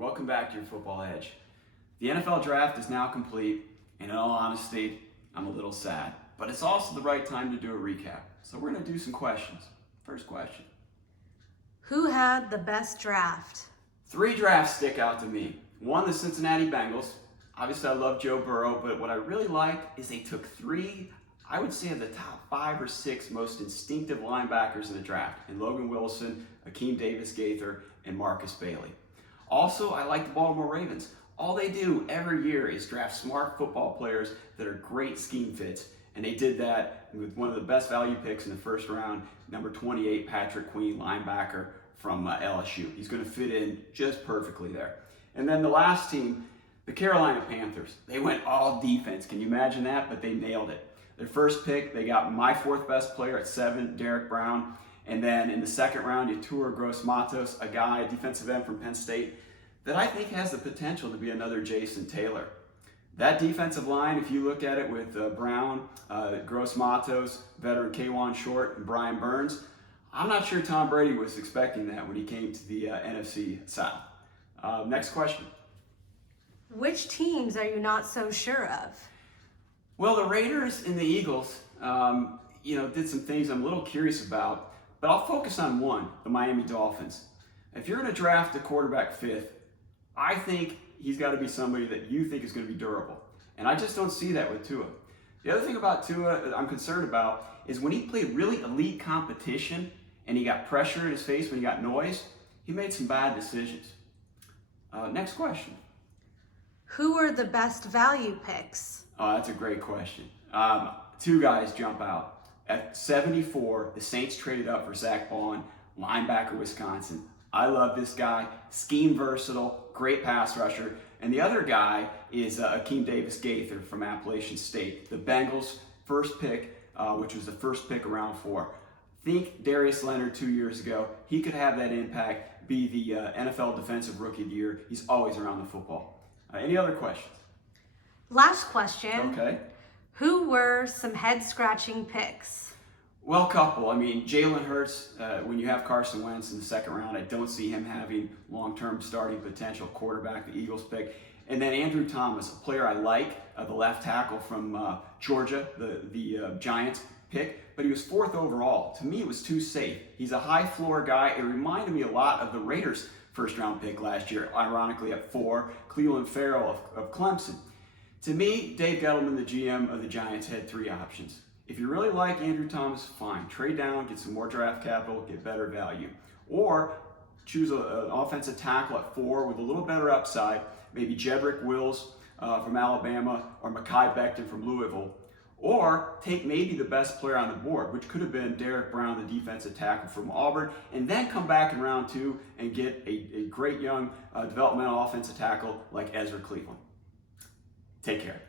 Welcome back to your Football Edge. The NFL draft is now complete, and in all honesty, I'm a little sad. But it's also the right time to do a recap. So we're going to do some questions. First question. Who had the best draft? 3 drafts stick out to me. One, the Cincinnati Bengals. Obviously, I love Joe Burrow, but what I really liked is they took 3, I would say, of the top 5 or 6 most instinctive linebackers in the draft, in Logan Wilson, Akeem Davis-Gaither, and Marcus Bailey. Also, I like the Baltimore Ravens. All they do every year is draft smart football players that are great scheme fits, and they did that with one of the best value picks in the first round, number 28, Patrick Queen, linebacker from LSU. He's going to fit in just perfectly there. And then the last team, the Carolina Panthers. They went all defense. Can you imagine that? But they nailed it. Their first pick, they got my 4th best player at 7, Derek Brown. And then in the second round, Yetur Gross-Matos, a guy, a defensive end from Penn State, that I think has the potential to be another Jason Taylor. That defensive line, if you look at it with Brown, Gross-Matos, veteran Kawann Short, and Brian Burns, I'm not sure Tom Brady was expecting that when he came to the NFC South. Next question. Which teams are you not so sure of? Well, the Raiders and the Eagles, did some things I'm a little curious about. But I'll focus on one, the Miami Dolphins. If you're going to draft a quarterback 5th, I think he's got to be somebody that you think is going to be durable. And I just don't see that with Tua. The other thing about Tua I'm concerned about is when he played really elite competition and he got pressure in his face when he got noise, he made some bad decisions. Next question. Who were the best value picks? Oh, that's a great question. 2 guys jump out. At 74, the Saints traded up for Zach Baun, linebacker, Wisconsin. I love this guy. Scheme versatile, great pass rusher. And the other guy is Akeem Davis-Gaither from Appalachian State. The Bengals' first pick, which was the first pick around 4. Think Darius Leonard 2 years ago. He could have that impact, be the NFL Defensive Rookie of the Year. He's always around the football. Any other questions? Last question. Okay. Who were some head-scratching picks? Well, a couple. I mean, Jalen Hurts, when you have Carson Wentz in the second round, I don't see him having long-term starting potential. Quarterback, the Eagles pick. And then Andrew Thomas, a player I like, the left tackle from Georgia, the Giants pick, but he was 4th overall. To me, it was too safe. He's a high-floor guy. It reminded me a lot of the Raiders' first-round pick last year, ironically at 4, Clelin Ferrell of Clemson. To me, Dave Gettleman, the GM of the Giants, had 3 options. If you really like Andrew Thomas, fine. Trade down, get some more draft capital, get better value. Or choose an offensive tackle at 4 with a little better upside, maybe Jedrick Wills from Alabama or Mekhi Becton from Louisville. Or take maybe the best player on the board, which could have been Derek Brown, the defensive tackle from Auburn, and then come back in round 2 and get a great young developmental offensive tackle like Ezra Cleveland. Take care.